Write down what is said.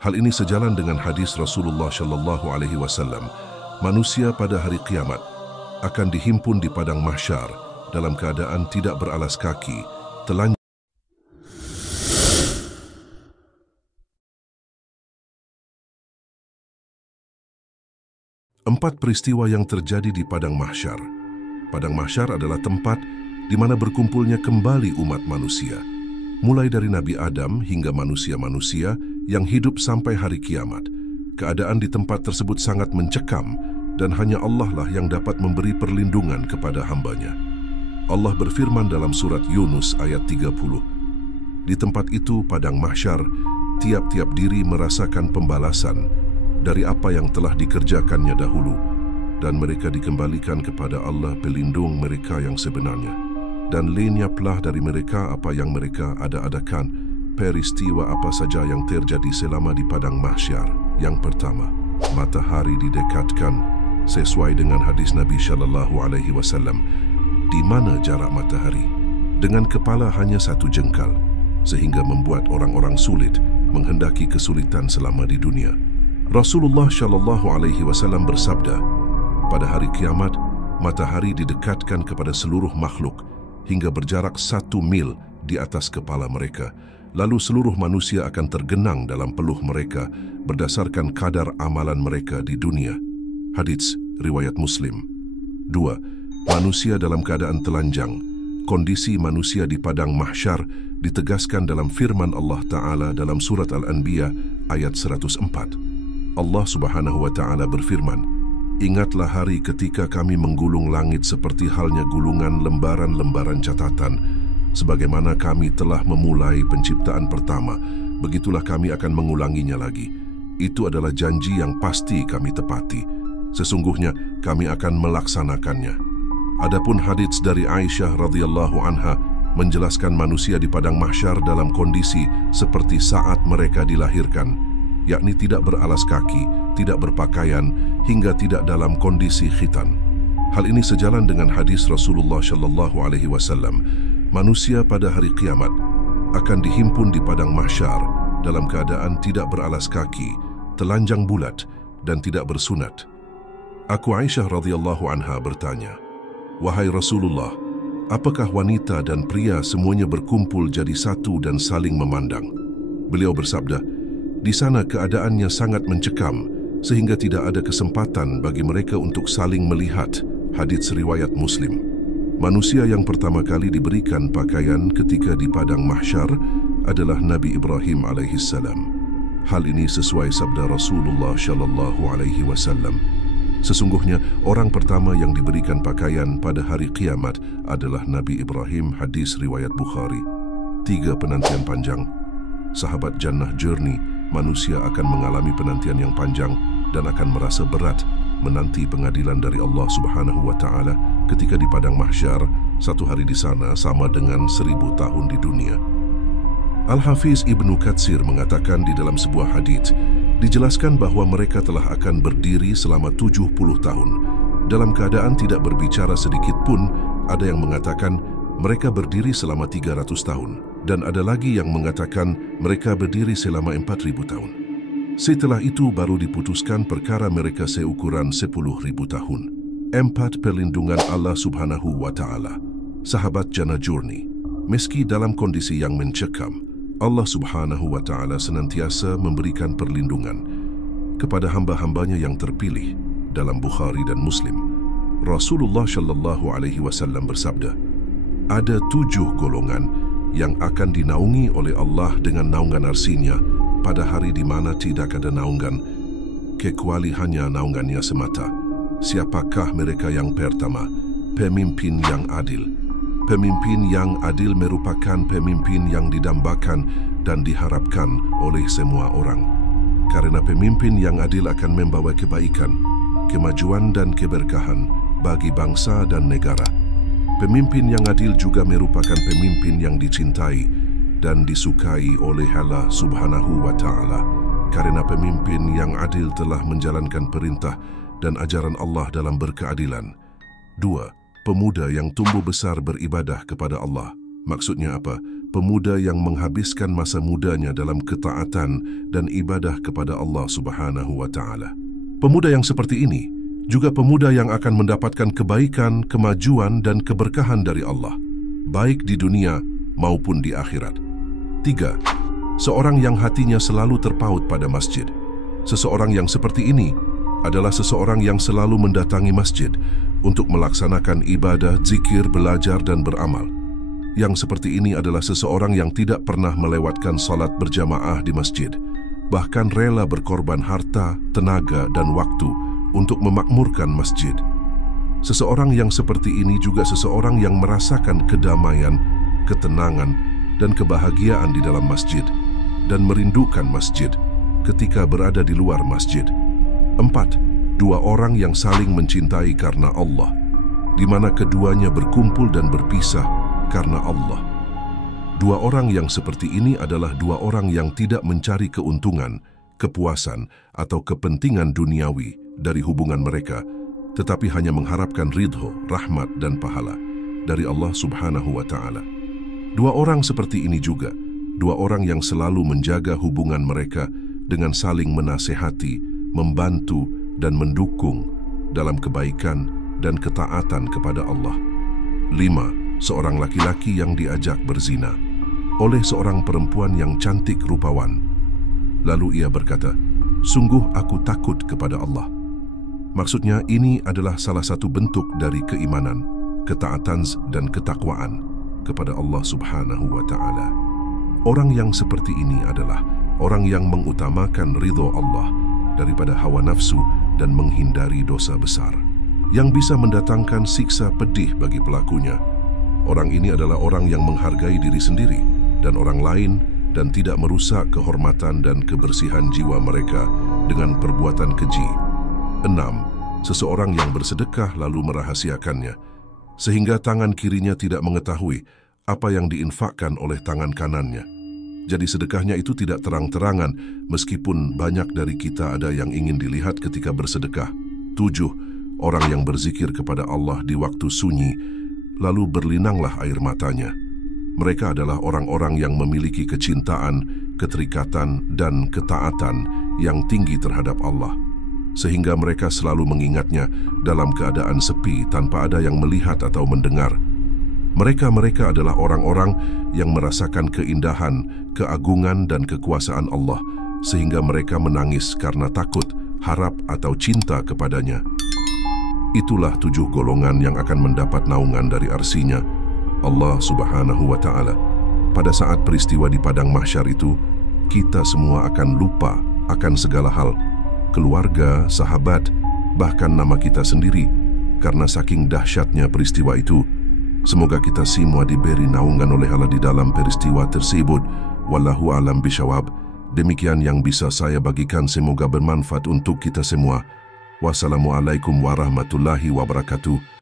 Hal ini sejalan dengan hadis Rasulullah Shallallahu Alaihi Wasallam. Manusia pada hari kiamat akan dihimpun di padang mahsyar dalam keadaan tidak beralas kaki, telanjang. Empat peristiwa yang terjadi di padang mahsyar. Padang mahsyar adalah tempat di mana berkumpulnya kembali umat manusia, mulai dari Nabi Adam hingga manusia-manusia yang hidup sampai hari kiamat. Keadaan di tempat tersebut sangat mencekam dan hanya Allah lah yang dapat memberi perlindungan kepada hambanya. Allah berfirman dalam surat Yunus ayat 30, "Di tempat itu, padang mahsyar, tiap-tiap diri merasakan pembalasan dari apa yang telah dikerjakannya dahulu, dan mereka dikembalikan kepada Allah pelindung mereka yang sebenarnya. Dan lenyaplah dari mereka apa yang mereka ada-adakan." Peristiwa apa saja yang terjadi selama di padang mahsyar. Yang pertama, matahari didekatkan sesuai dengan hadis Nabi Shallallahu Alaihi Wasallam. Di mana jarak matahari? Dengan kepala hanya 1 jengkal, sehingga membuat orang-orang sulit menghendaki kesulitan selama di dunia. Rasulullah Shallallahu Alaihi Wasallam bersabda, pada hari kiamat, matahari didekatkan kepada seluruh makhluk hingga berjarak 1 mil di atas kepala mereka. Lalu seluruh manusia akan tergenang dalam peluh mereka berdasarkan kadar amalan mereka di dunia. Hadits riwayat Muslim. 2. Manusia dalam keadaan telanjang. Kondisi manusia di padang mahsyar ditegaskan dalam firman Allah Ta'ala dalam surat Al-Anbiya ayat 104. Allah Subhanahu wa Ta'ala berfirman, "Ingatlah hari ketika kami menggulung langit seperti halnya gulungan lembaran-lembaran catatan. Sebagaimana kami telah memulai penciptaan pertama, begitulah kami akan mengulanginya lagi. Itu adalah janji yang pasti kami tepati. Sesungguhnya kami akan melaksanakannya." Adapun hadits dari Aisyah radhiyallahu anha menjelaskan manusia di padang mahsyar dalam kondisi seperti saat mereka dilahirkan, yakni tidak beralas kaki, tidak berpakaian, hingga tidak dalam kondisi khitan. Hal ini sejalan dengan hadis Rasulullah Shallallahu Alaihi Wasallam. Manusia pada hari kiamat akan dihimpun di padang mahsyar dalam keadaan tidak beralas kaki, telanjang bulat, dan tidak bersunat. Aku Aisyah radhiyallahu anha bertanya, "Wahai Rasulullah, apakah wanita dan pria semuanya berkumpul jadi satu dan saling memandang?" Beliau bersabda, "Di sana keadaannya sangat mencekam sehingga tidak ada kesempatan bagi mereka untuk saling melihat." Hadits riwayat Muslim. Manusia yang pertama kali diberikan pakaian ketika di padang mahsyar adalah Nabi Ibrahim alaihissalam. Hal ini sesuai sabda Rasulullah Shallallahu Alaihi Wasallam. Sesungguhnya orang pertama yang diberikan pakaian pada hari kiamat adalah Nabi Ibrahim. Hadis riwayat Bukhari. 3. Penantian panjang. Sahabat Jannah Journey, manusia akan mengalami penantian yang panjang dan akan merasa berat menanti pengadilan dari Allah Subhanahu wa Ta'ala ketika di padang mahsyar. 1 hari di sana sama dengan 1000 tahun di dunia. Al-Hafiz Ibnu Katsir mengatakan di dalam sebuah hadits, dijelaskan bahwa mereka telah akan berdiri selama 70 tahun dalam keadaan tidak berbicara sedikit pun. Ada yang mengatakan mereka berdiri selama 300 tahun dan ada lagi yang mengatakan mereka berdiri selama 4000 tahun. Setelah itu baru diputuskan perkara mereka seukuran 10.000 tahun. 4. Perlindungan Allah Subhanahu wa Ta'ala. Sahabat Jannah Journey, meski dalam kondisi yang mencekam, Allah Subhanahu wa Ta'ala senantiasa memberikan perlindungan kepada hamba-hambanya yang terpilih. Dalam Bukhari dan Muslim, Rasulullah Shallallahu Alaihi Wasallam bersabda, "Ada 7 golongan yang akan dinaungi oleh Allah dengan naungan arsinya pada hari di mana tidak ada naungan kecuali hanya naungannya semata." Siapakah mereka? Yang pertama, pemimpin yang adil. Pemimpin yang adil merupakan pemimpin yang didambakan dan diharapkan oleh semua orang. Karena pemimpin yang adil akan membawa kebaikan, kemajuan dan keberkahan bagi bangsa dan negara. Pemimpin yang adil juga merupakan pemimpin yang dicintai dan disukai oleh Allah Subhanahu wa Ta'ala, karena pemimpin yang adil telah menjalankan perintah dan ajaran Allah dalam berkeadilan. 2. Pemuda yang tumbuh besar beribadah kepada Allah. Maksudnya apa? pemuda yang menghabiskan masa mudanya dalam ketaatan dan ibadah kepada Allah Subhanahu wa Ta'ala. Pemuda yang seperti ini juga pemuda yang akan mendapatkan kebaikan, kemajuan, dan keberkahan dari Allah, baik di dunia maupun di akhirat. 3. Seorang yang hatinya selalu terpaut pada masjid. Seseorang yang seperti ini adalah seseorang yang selalu mendatangi masjid untuk melaksanakan ibadah, zikir, belajar, dan beramal. Yang seperti ini adalah seseorang yang tidak pernah melewatkan salat berjamaah di masjid, bahkan rela berkorban harta, tenaga, dan waktu untuk memakmurkan masjid. Seseorang yang seperti ini juga seseorang yang merasakan kedamaian, ketenangan, dan kebahagiaan di dalam masjid, dan merindukan masjid ketika berada di luar masjid. 4. Dua orang yang saling mencintai karena Allah, di mana keduanya berkumpul dan berpisah karena Allah. Dua orang yang seperti ini adalah dua orang yang tidak mencari keuntungan, kepuasan, atau kepentingan duniawi dari hubungan mereka, tetapi hanya mengharapkan ridho, rahmat, dan pahala dari Allah Subhanahu wa Ta'ala. Dua orang seperti ini juga, dua orang yang selalu menjaga hubungan mereka dengan saling menasehati, membantu, dan mendukung dalam kebaikan dan ketaatan kepada Allah. 5. Seorang laki-laki yang diajak berzina oleh seorang perempuan yang cantik rupawan. Lalu ia berkata, "Sungguh aku takut kepada Allah." Maksudnya ini adalah salah satu bentuk dari keimanan, ketaatan dan ketakwaan kepada Allah Subhanahu wa Ta'ala. Orang yang seperti ini adalah orang yang mengutamakan ridho Allah daripada hawa nafsu dan menghindari dosa besar yang bisa mendatangkan siksa pedih bagi pelakunya. Orang ini adalah orang yang menghargai diri sendiri dan orang lain dan tidak merusak kehormatan dan kebersihan jiwa mereka dengan perbuatan keji. 6. Seseorang yang bersedekah lalu merahasiakannya, sehingga tangan kirinya tidak mengetahui apa yang diinfakkan oleh tangan kanannya. Jadi sedekahnya itu tidak terang-terangan, meskipun banyak dari kita ada yang ingin dilihat ketika bersedekah. 7. Orang yang berzikir kepada Allah di waktu sunyi, lalu berlinanglah air matanya. Mereka adalah orang-orang yang memiliki kecintaan, keterikatan, dan ketaatan yang tinggi terhadap Allah, sehingga mereka selalu mengingatnya dalam keadaan sepi tanpa ada yang melihat atau mendengar. Mereka adalah orang-orang yang merasakan keindahan, keagungan, dan kekuasaan Allah, sehingga mereka menangis karena takut, harap, atau cinta kepadanya. Itulah 7 golongan yang akan mendapat naungan dari arsinya Allah Subhanahu wa Ta'ala. Pada saat peristiwa di padang mahsyar itu, kita semua akan lupa akan segala hal, keluarga, sahabat, bahkan nama kita sendiri, karena saking dahsyatnya peristiwa itu. Semoga kita semua diberi naungan oleh Allah di dalam peristiwa tersebut. Wallahu alam bisyawab. Demikian yang bisa saya bagikan, semoga bermanfaat untuk kita semua. Wassalamualaikum warahmatullahi wabarakatuh.